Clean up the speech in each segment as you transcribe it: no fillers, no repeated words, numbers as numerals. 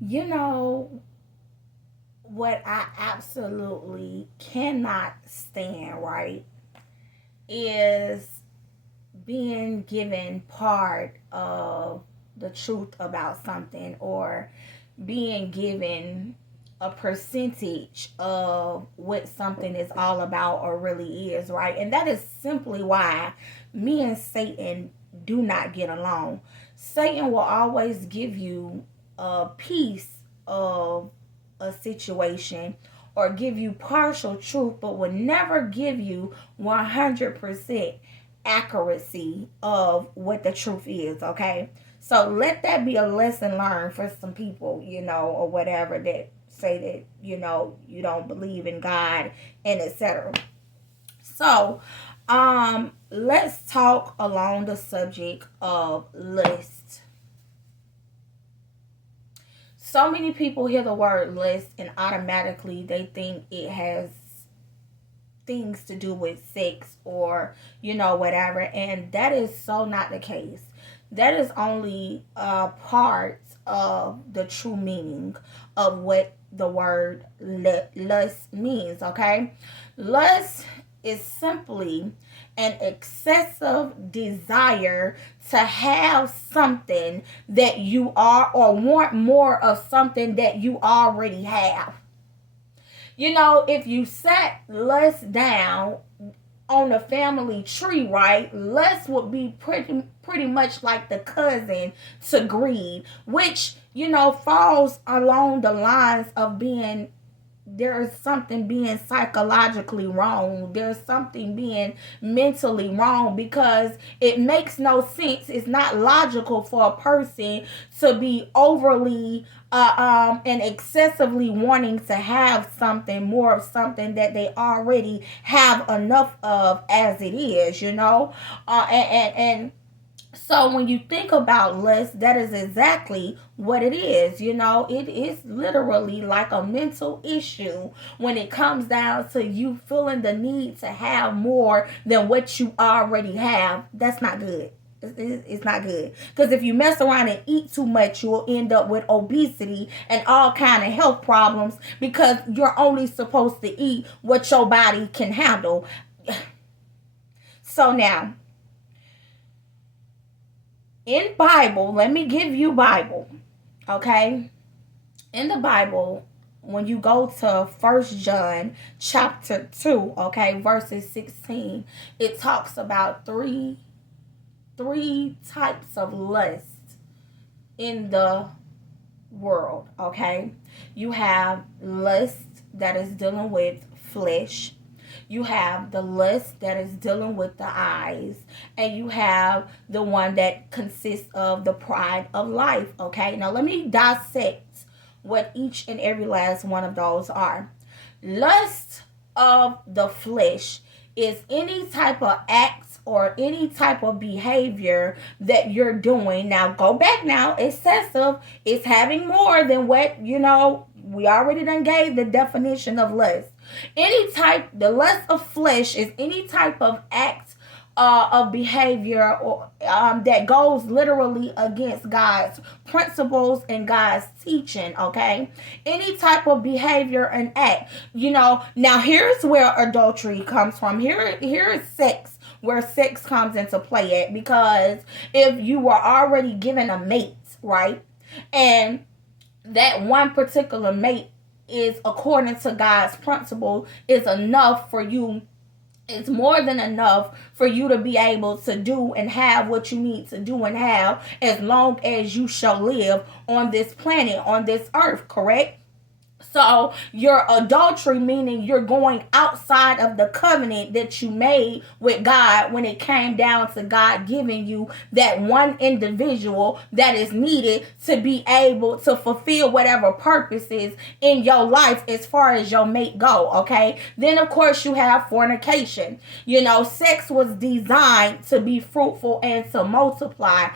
You know what I absolutely cannot stand, right, is being given part of the truth about something, or being given a percentage of what something is all about or really is, right? And that is simply why me and Satan do not get along. Satan will always give you a piece of a situation or give you partial truth, but will never give you 100% accuracy of what the truth is, okay? So let that be a lesson learned for some people, or whatever, that say that, you don't believe in God and etc. So, let's talk along the subject of list. So many people hear the word list and automatically they think it has things to do with sex or whatever, and that is so not the case. That is only a part of the true meaning of what the word lust means. Okay, lust is simply an excessive desire to have something that you are, or want more of something that you already have. If you sat lust down on a family tree, right, lust would be pretty much like the cousin to greed, which falls along the lines of being, there is something being psychologically wrong. There's something being mentally wrong, because it makes no sense. It's not logical for a person to be overly and excessively wanting to have something more of something that they already have enough of as it is, and so when you think about lust, that is exactly what it is. It is literally like a mental issue when it comes down to you feeling the need to have more than what you already have. That's not good. It's not good, because if you mess around and eat too much, you'll end up with obesity and all kind of health problems, because you're only supposed to eat what your body can handle. So now, in Bible, let me give you Bible, okay? In the Bible, when you go to First John chapter 2, okay, verses 16, it talks about three types of lust in the world, okay? You have lust that is dealing with flesh. You have the lust that is dealing with the eyes, and you have the one that consists of the pride of life. Okay, now let me dissect what each and every last one of those are. Lust of the flesh is any type of act or any type of behavior that you're doing. Now go back now, excessive is having more than what we already done gave the definition of lust. The lust of flesh is any type of act of behavior, or that goes literally against God's principles and God's teaching. Okay, any type of behavior and act. Now here's where adultery comes from. Here is sex, where sex comes into play at, because if you were already given a mate, right, and that one particular mate is according to God's principle, is enough for you. It's more than enough for you to be able to do and have what you need to do and have, as long as you shall live on this planet, on this earth, correct? So your adultery, meaning you're going outside of the covenant that you made with God, when it came down to God giving you that one individual that is needed to be able to fulfill whatever purposes in your life as far as your mate go. Okay. Then of course you have fornication. Sex was designed to be fruitful and to multiply.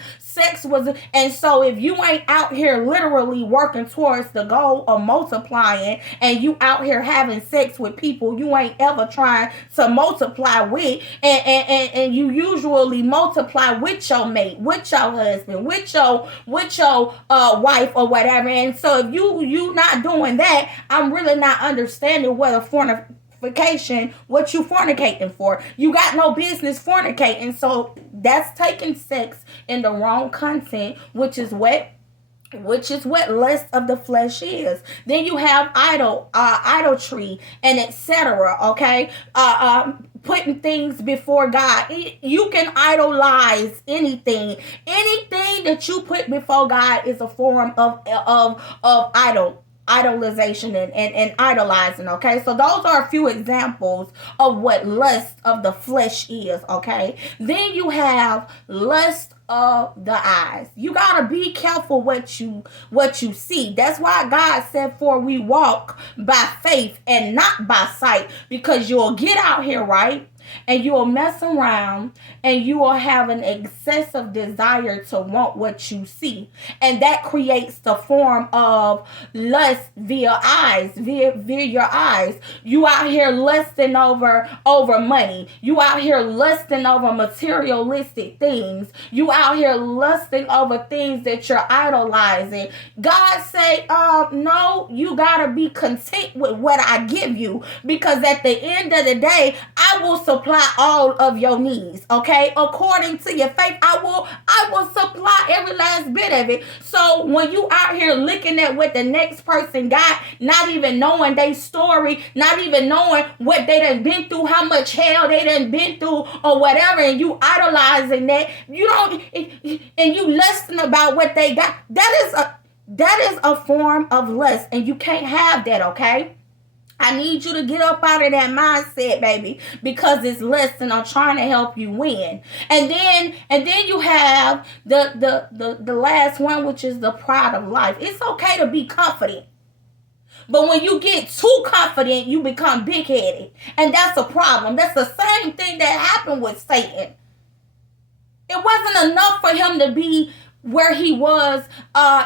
And so if you ain't out here literally working towards the goal of multiplying multiplying, and you out here having sex with people you ain't ever trying to multiply with, and you usually multiply with your mate, with your husband, with your wife or whatever. And so if you not doing that, I'm really not understanding what a fornication, what you fornicating for. You got no business fornicating. So that's taking sex in the wrong content, which is what lust of the flesh is. Then you have idolatry and etc. Okay, putting things before God. You can idolize anything. Anything that you put before God is a form of idolization and idolizing. Okay, so those are a few examples of what lust of the flesh is. Okay, then you have lust of the eyes. You gotta be careful what you see. That's why God said, for we walk by faith and not by sight, because you'll get out here, right, and you will mess around and you will have an excessive desire to want what you see, and that creates the form of lust via your eyes. You out here lusting over money. You out here lusting over materialistic things. You out here lusting over things that you're idolizing. God say, no, you gotta be content with what I give you, because at the end of the day, I will supply all of your needs. Okay, according to your faith, I will supply every last bit of it. So when you out here looking at what the next person got, not even knowing their story, not even knowing what they done been through, how much hell they done been through or whatever, and you idolizing that, you don't, and you lusting about what they got, that is a form of lust, and you can't have that. Okay, I need you to get up out of that mindset, baby, because it's lust, and I'm trying to help you win. And then you have the last one, which is the pride of life. It's okay to be confident, but when you get too confident, you become big-headed, and that's a problem. That's the same thing that happened with Satan. It wasn't enough for him to be where he was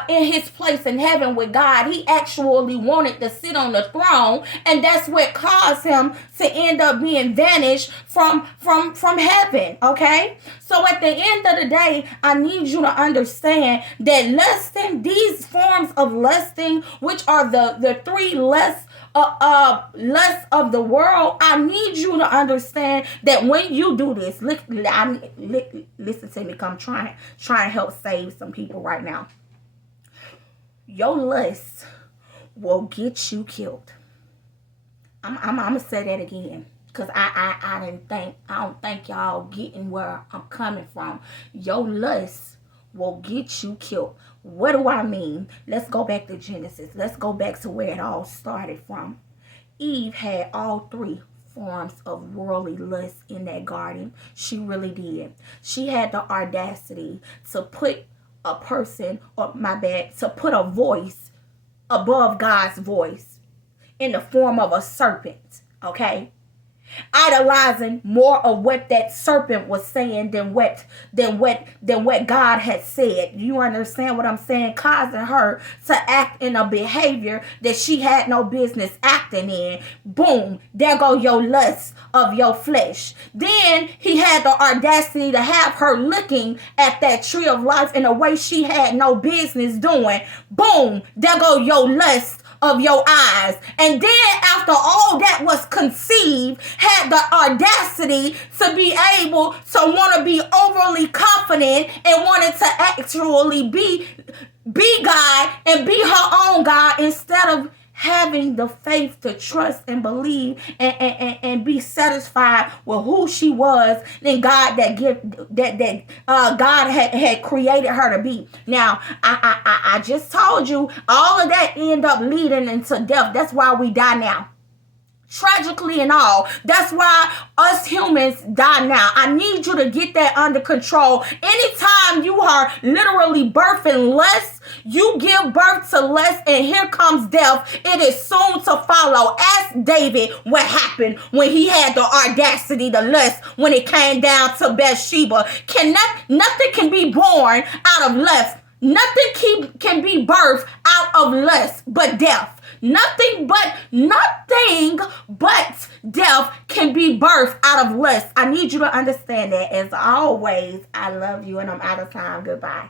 in his place in heaven with God. He actually wanted to sit on the throne, and that's what caused him to end up being banished from heaven. Okay, so at the end of the day, I need you to understand that lusting, these forms of lusting, which are the three lusts of the world, I need you to understand that when you do this, listen to me, come try and help save some people right now. Your lust will get you killed. I'm gonna say that again, because I don't think y'all getting where I'm coming from. Your lust will get you killed. What do I mean? Let's go back to Genesis. Let's go back to where it all started from. Eve had all three forms of worldly lust in that garden. She really did. She had the audacity to put a person, to put a voice above God's voice in the form of a serpent. Okay? Idolizing more of what that serpent was saying than what God had said. You understand what I'm saying? Causing her to act in a behavior that she had no business acting in. Boom, there go your lust of your flesh. Then he had the audacity to have her looking at that tree of life in a way she had no business doing. Boom, there go your lust of your eyes. And then after all that was conceived, had the audacity to be able to want to be overly confident and wanted to actually be God and be her own God, instead of having the faith to trust and believe and be satisfied with who she was and God God had created her to be. Now, I just told you all of that end up leading into death. That's why we die now. Tragically and all. That's why us humans die now. I need you to get that under control. Anytime you are literally birthing lust, you give birth to lust, and here comes death. It is soon to follow. Ask David what happened when he had the audacity to lust when it came down to Bathsheba. Nothing can be born out of lust. Nothing can be birthed out of lust but death. Nothing but death can be birthed out of lust. I need you to understand that. As always, I love you and I'm out of time. Goodbye.